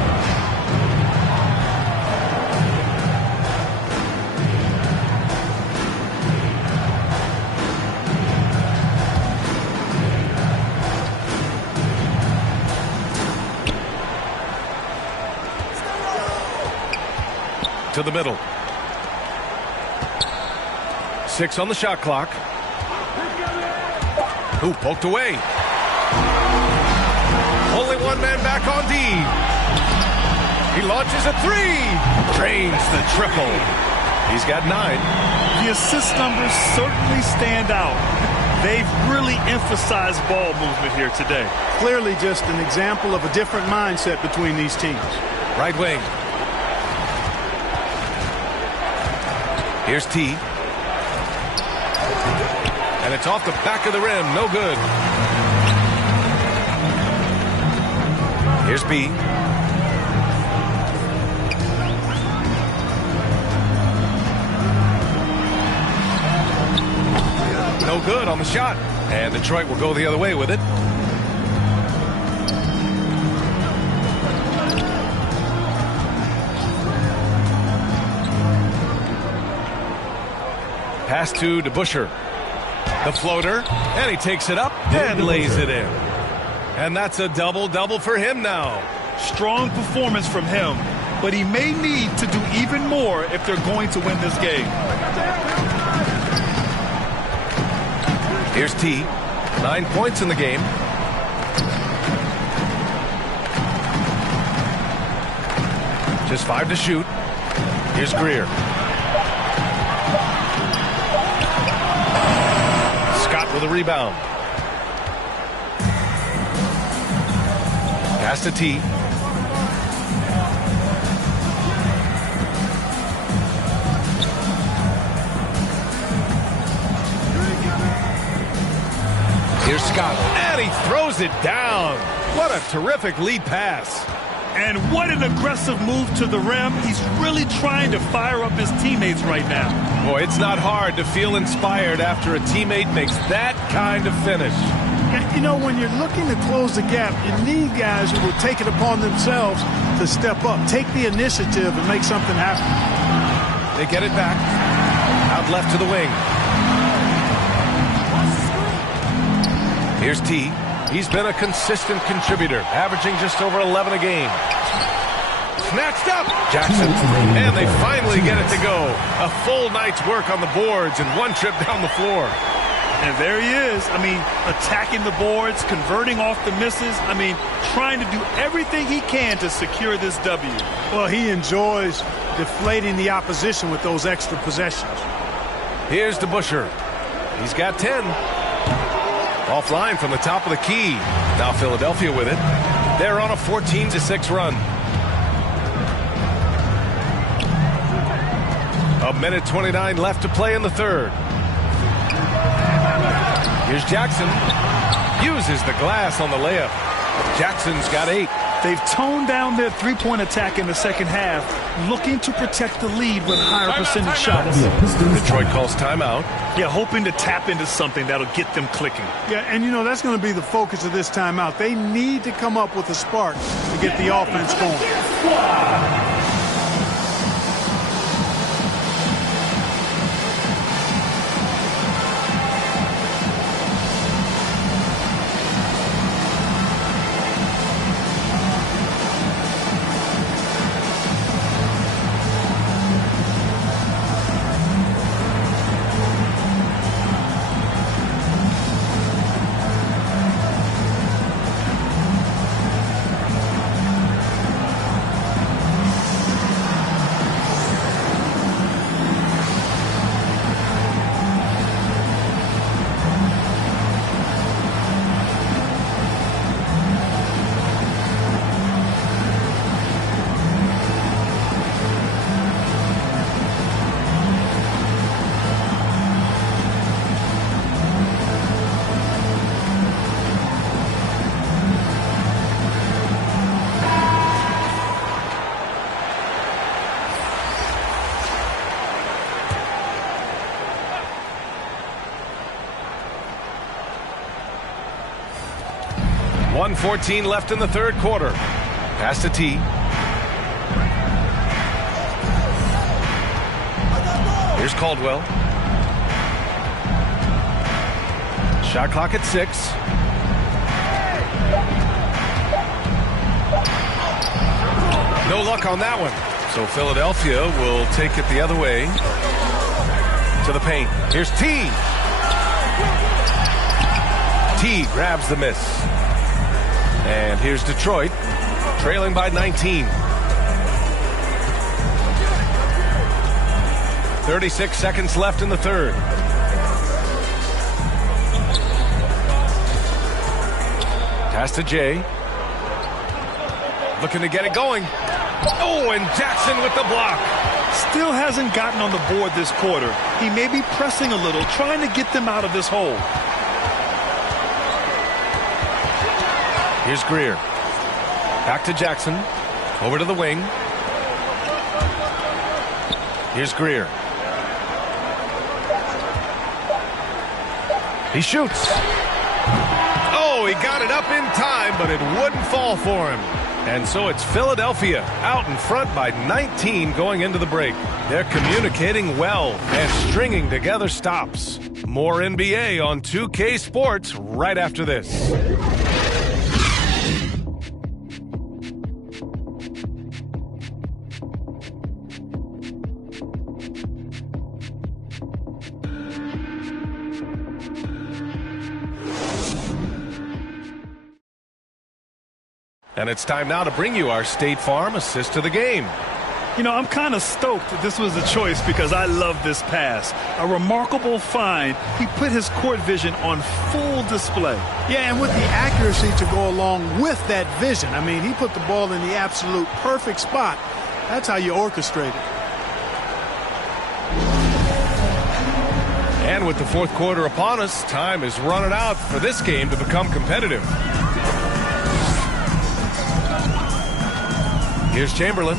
To the middle. 6 on the shot clock. Ooh, poked away. Only one man back on D. He launches a three. Drains the triple. He's got 9. The assist numbers certainly stand out. They've really emphasized ball movement here today. Clearly just an example of a different mindset between these teams. Right wing. Here's T. And it's off the back of the rim. No good. Here's B. No good on the shot. And Detroit will go the other way with it. Pass to DeBusschere. The floater, and he takes it up and lays it in. And that's a double-double for him now. Strong performance from him, but he may need to do even more if they're going to win this game. Here's T. 9 points in the game. Just 5 to shoot. Here's Greer. Scott with a rebound. Pass to T. Here's Scott, and he throws it down. What a terrific lead pass. And what an aggressive move to the rim. He's really trying to fire up his teammates right now. Boy, it's not hard to feel inspired after a teammate makes that kind of finish. You know, when you're looking to close the gap, you need guys who will take it upon themselves to step up, take the initiative, and make something happen. They get it back. Out left to the wing. Here's T. He's been a consistent contributor, averaging just over 11 a game. Snatched up, Jackson, and they finally get it to go. A full night's work on the boards and one trip down the floor. And there he is. I mean, attacking the boards, converting off the misses. I mean, trying to do everything he can to secure this W. Well, he enjoys deflating the opposition with those extra possessions. Here's DeBusschere. He's got 10. Offline from the top of the key. Now Philadelphia with it. They're on a 14-6 run. A minute 29 left to play in the third. Here's Jackson. Uses the glass on the layup. Jackson's got 8. They've toned down their three-point attack in the second half, looking to protect the lead with higher percentage shots. Detroit calls timeout. Yeah, hoping to tap into something that'll get them clicking. Yeah, and you know, that's going to be the focus of this timeout. They need to come up with a spark to get the offense going. .14 left in the third quarter. Pass to T. Here's Caldwell. Shot clock at 6. No luck on that one. So Philadelphia will take it the other way to the paint. Here's T. T T grabs the miss. And here's Detroit, trailing by 19. 36 seconds left in the third. Pass to Jay. Looking to get it going. Oh, and Jackson with the block. Still hasn't gotten on the board this quarter. He may be pressing a little, trying to get them out of this hole. Here's Greer. Back to Jackson. Over to the wing. Here's Greer. He shoots. Oh, he got it up in time, but it wouldn't fall for him. And so it's Philadelphia out in front by 19 going into the break. They're communicating well and stringing together stops. More NBA on 2K Sports right after this. And it's time now to bring you our State Farm assist to the game. You know, I'm kind of stoked that this was a choice because I love this pass. A remarkable find. He put his court vision on full display. Yeah, and with the accuracy to go along with that vision. I mean, he put the ball in the absolute perfect spot. That's how you orchestrate it. And with the fourth quarter upon us, time is running out for this game to become competitive. Here's Chamberlain.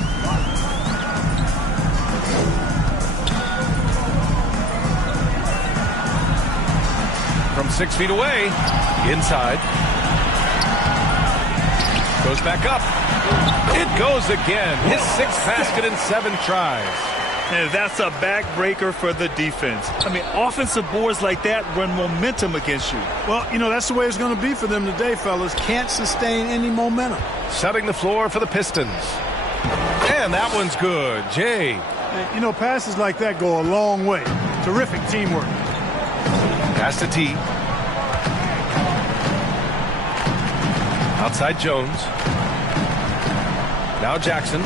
From 6 feet away, inside. Goes back up. It goes again. His sixth basket in 7 tries. And that's a backbreaker for the defense. I mean, offensive boards like that run momentum against you. Well, you know, that's the way it's going to be for them today, fellas. Can't sustain any momentum. Setting the floor for the Pistons. And that one's good. Jay. You know, passes like that go a long way. Terrific teamwork. Pass to T. Outside Jones. Now Jackson.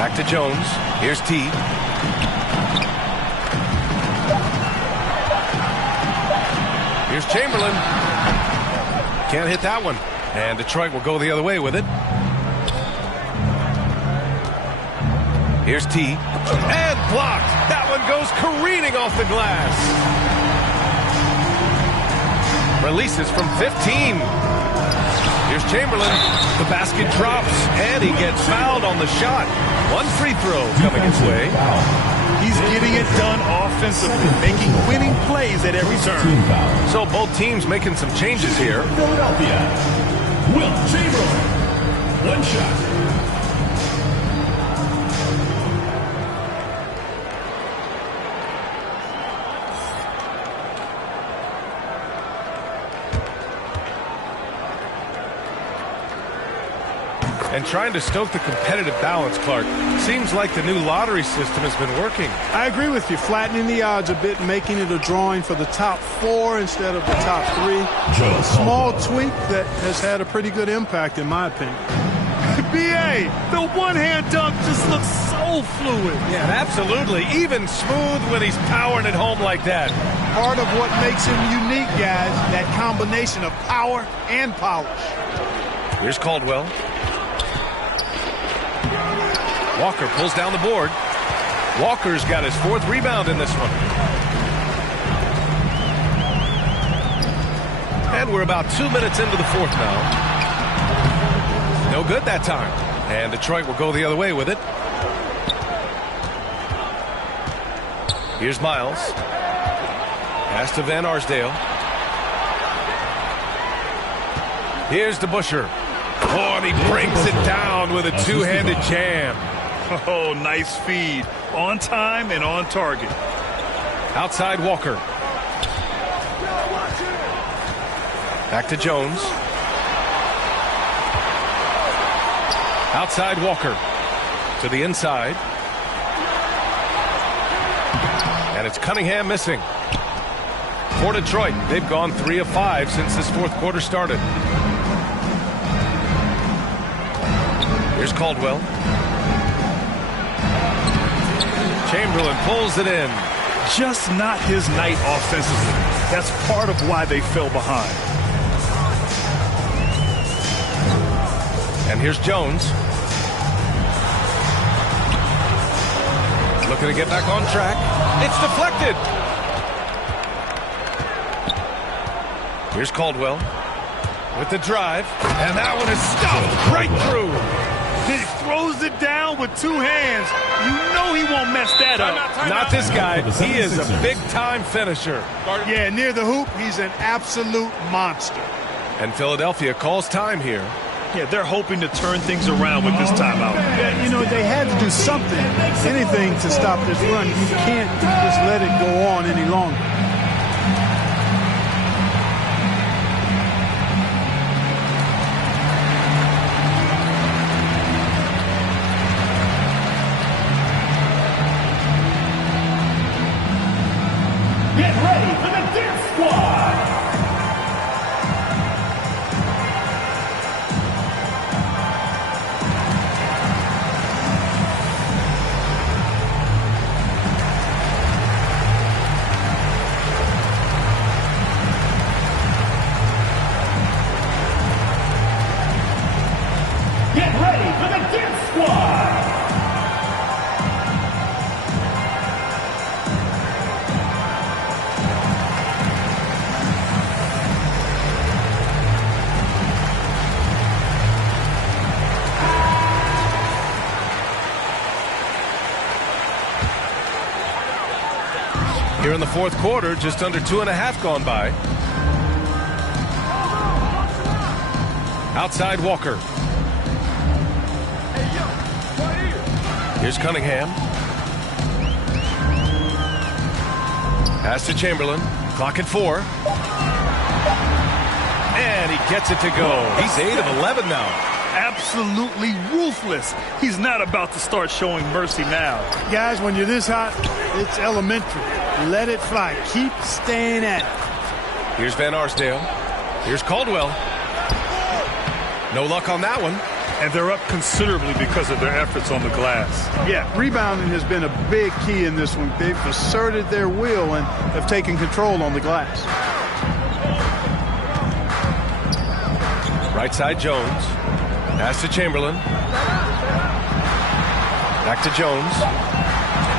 Back to Jones. Here's T. Here's Chamberlain. Can't hit that one. And Detroit will go the other way with it. Here's T. And blocked. That one goes careening off the glass. Releases from 15. Here's Chamberlain. The basket drops, and he gets fouled on the shot. One free throw coming his way. He's getting it done offensively, making winning plays at every turn. So both teams making some changes here. Philadelphia, Will Chamberlain. One shot. And trying to stoke the competitive balance, Clark. Seems like the new lottery system has been working. I agree with you. Flattening the odds a bit, making it a drawing for the top 4 instead of the top 3. A small tweak that has had a pretty good impact, in my opinion. B.A., the one-hand dunk just looks so fluid. Yeah, absolutely. Even smooth when he's powering it home like that. Part of what makes him unique, guys, that combination of power and polish. Here's Caldwell. Walker pulls down the board. Walker's got his 4th rebound in this one. And we're about 2 minutes into the 4th now. No good that time. And Detroit will go the other way with it. Here's Miles. Pass to Van Arsdale. Here's DeBusschere. Oh, and he brings it down with a two-handed jam. Oh, nice feed. On time and on target. Outside Walker. Back to Jones. Outside Walker. To the inside. And it's Cunningham missing. For Detroit, they've gone 3 of 5 since this fourth quarter started. Here's Caldwell. Chamberlain pulls it in. Just not his night offensively. That's part of why they fell behind. And here's Jones. Looking to get back on track. It's deflected. Here's Caldwell with the drive. And that one is stuffed right through. He throws it down with 2 hands. You know he won't mess that up. Not this guy. He is a big-time finisher. Yeah, near the hoop, he's an absolute monster. And Philadelphia calls time here. Yeah, they're hoping to turn things around with this timeout. Yeah, you know, they had to do something, anything to stop this run. You can't just let it go on any longer. Get ready for the Dance Squad! Get ready for the Dance Squad! Here in the fourth quarter, just under 2.5 gone by. Outside Walker. Here's Cunningham. Pass to Chamberlain. Clock at 4. And he gets it to go. He's 8 of 11 now. Absolutely ruthless. He's not about to start showing mercy now. Guys, when you're this hot, it's elementary. Let it fly. Keep staying at it. Here's Van Arsdale. Here's Caldwell. No luck on that one. And they're up considerably because of their efforts on the glass. Yeah, rebounding has been a big key in this one. They've asserted their will and have taken control on the glass. Right side Jones. Pass to Chamberlain. Back to Jones.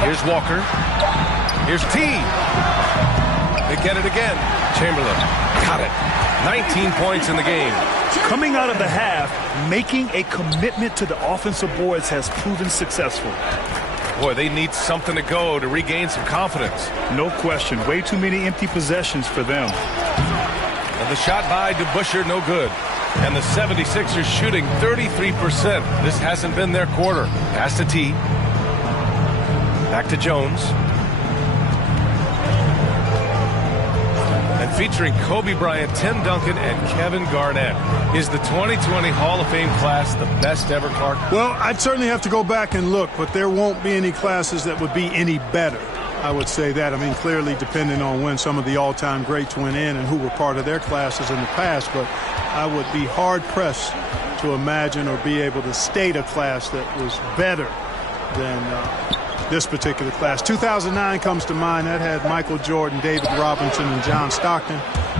Here's Walker. Here's T. They get it again. Chamberlain got it. 19 points in the game. Coming out of the half, making a commitment to the offensive boards has proven successful. Boy, they need something to go to regain some confidence. No question. Way too many empty possessions for them. And the shot by DeBusschere, no good. And the 76ers shooting 33%. This hasn't been their quarter. Pass to T. Back to Jones. And featuring Kobe Bryant, Tim Duncan, and Kevin Garnett. Is the 2020 Hall of Fame class the best ever, Clark? Well, I'd certainly have to go back and look, but there won't be any classes that would be any better. I would say that. I mean, clearly depending on when some of the all-time greats went in and who were part of their classes in the past, but I would be hard-pressed to imagine or be able to state a class that was better than this particular class. 2009 comes to mind. That had Michael Jordan, David Robinson, and John Stockton.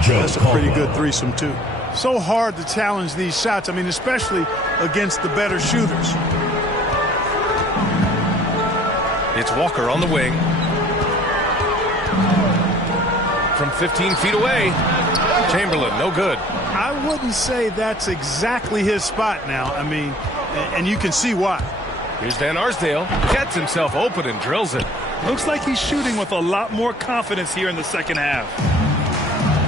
That's a pretty good threesome, too. So hard to challenge these shots. I mean, especially against the better shooters. It's Walker on the wing. From 15 feet away. Chamberlain, no good. I wouldn't say that's exactly his spot now. I mean, and you can see why. Here's Van Arsdale. Gets himself open and drills it. Looks like he's shooting with a lot more confidence here in the second half.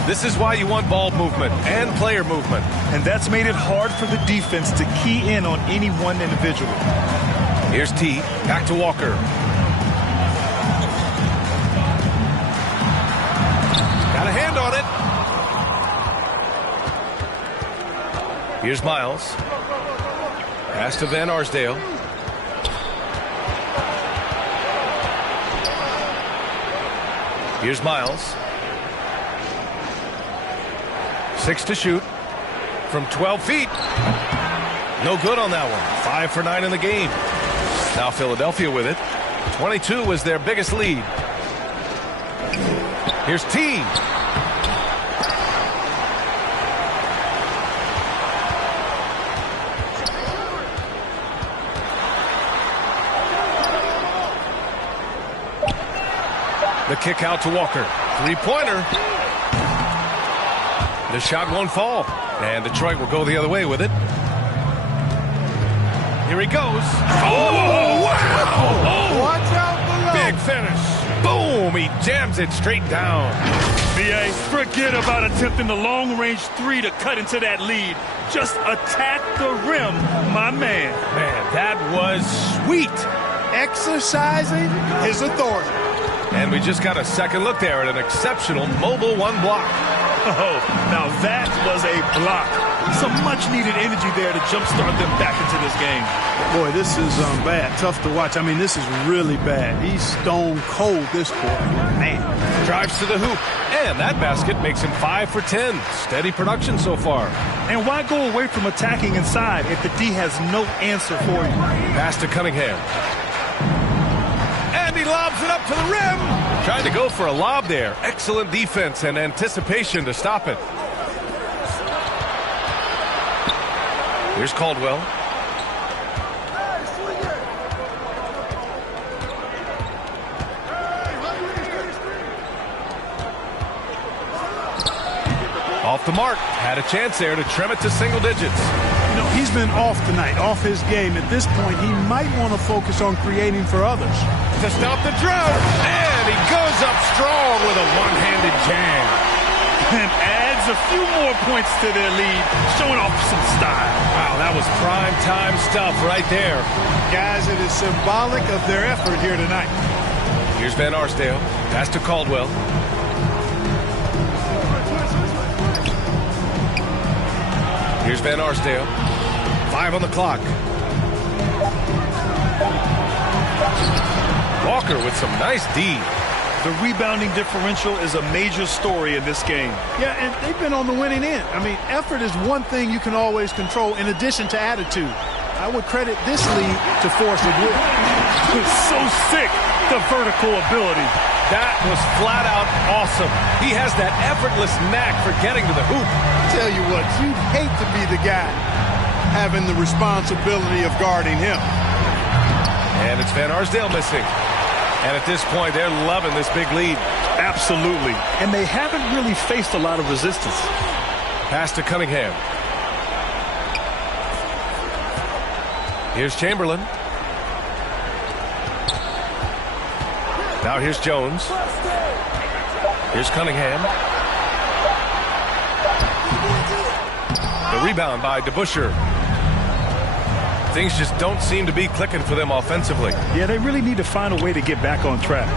This is why you want ball movement and player movement. And that's made it hard for the defense to key in on any one individual. Here's T. Back to Walker. Got a hand on it. Here's Miles. Pass to Van Arsdale. Here's Miles. 6 to shoot from 12 feet. No good on that one. 5 for 9 in the game. Now Philadelphia with it. 22 was their biggest lead. Here's T. The kick out to Walker. Three-pointer. The shot won't fall. And Detroit will go the other way with it. Here he goes. Oh, wow! Oh, watch out below. Big finish. Boom! He jams it straight down. BA, forget about attempting the long-range three to cut into that lead. Just attack the rim, my man. Man, that was sweet. Exercising his authority. And we just got a second look there at an exceptional mobile one block. Oh, now that was a block. Some much-needed energy there to jumpstart them back into this game. Boy, this is bad. Tough to watch. I mean, this is really bad. He's stone cold this quarter. Man. Drives to the hoop. And that basket makes him 5 for 10. Steady production so far. And why go away from attacking inside if the D has no answer for you? Pass to Cunningham. And he lobs it up to the rim. Tried to go for a lob there. Excellent defense and anticipation to stop it. Here's Caldwell. Off the mark. Had a chance there to trim it to single digits. You know, he's been off tonight, off his game. At this point, he might want to focus on creating for others. To stop the drought. And he goes up strong with a one-handed jam. And adds a few more points to their lead, showing off some style. Wow, that was prime time stuff right there. Guys, it is symbolic of their effort here tonight. Here's Van Arsdale. Pass to Caldwell. Here's Van Arsdale. 5 on the clock. Walker with some nice D. The rebounding differential is a major story in this game. Yeah, and they've been on the winning end. I mean, effort is one thing you can always control in addition to attitude. I would credit this lead to force of will. It's so sick, the vertical ability. That was flat out awesome. He has that effortless knack for getting to the hoop. Tell you what, you'd hate to be the guy having the responsibility of guarding him. And it's Van Arsdale missing. And at this point, they're loving this big lead. Absolutely. And they haven't really faced a lot of resistance. Pass to Cunningham. Here's Chamberlain. Now here's Jones. Here's Cunningham. The rebound by DeBusschere. Things just don't seem to be clicking for them offensively. Yeah, they really need to find a way to get back on track.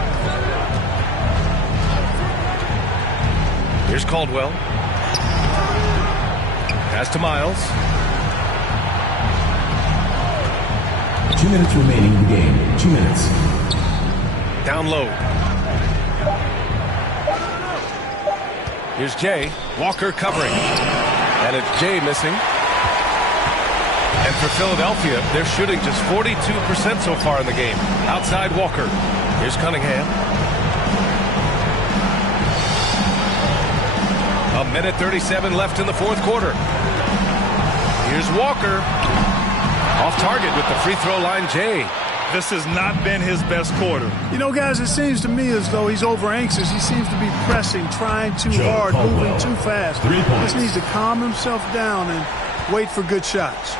Here's Caldwell. Pass to Miles. 2 minutes remaining in the game. 2 minutes. Down low. Here's Jay. Walker covering. And it's Jay missing. And for Philadelphia, they're shooting just 42% so far in the game. Outside Walker. Here's Cunningham. A minute 37 left in the fourth quarter. Here's Walker. Off target with the free throw line, Jay. This has not been his best quarter. You know, guys, it seems to me as though he's over anxious. He seems to be pressing, trying too hard, moving too fast. He just needs to calm himself down and wait for good shots.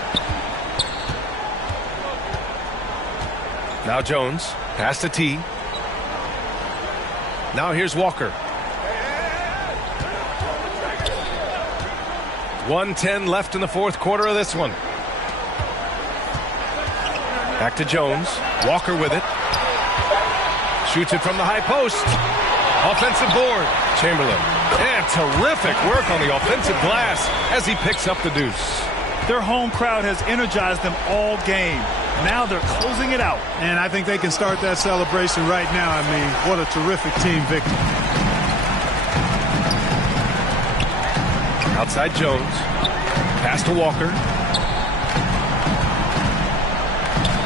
Now Jones. Pass to T. Now here's Walker. 1:10 left in the fourth quarter of this one. Back to Jones. Walker with it. Shoots it from the high post. Offensive board. Chamberlain. And terrific work on the offensive glass as he picks up the deuce. Their home crowd has energized them all game. Now they're closing it out. And I think they can start that celebration right now. I mean, what a terrific team victory. Outside Jones. Pass to Walker.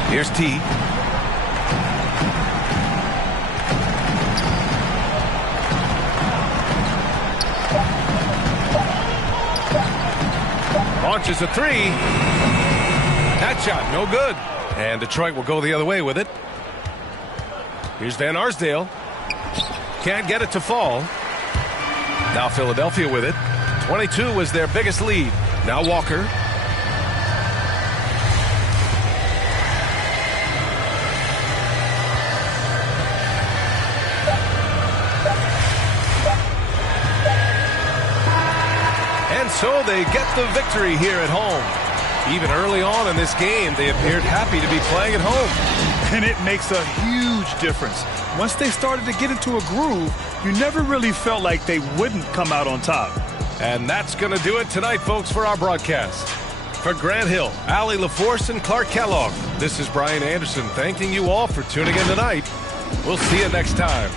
Here's T. Launches a three. That shot, no good. And Detroit will go the other way with it. Here's Van Arsdale. Can't get it to fall. Now Philadelphia with it. 22 was their biggest lead. Now Walker. And so they get the victory here at home. Even early on in this game, they appeared happy to be playing at home. And it makes a huge difference. Once they started to get into a groove, you never really felt like they wouldn't come out on top. And that's going to do it tonight, folks, for our broadcast. For Grant Hill, Allie LaForce, and Clark Kellogg, this is Brian Anderson thanking you all for tuning in tonight. We'll see you next time.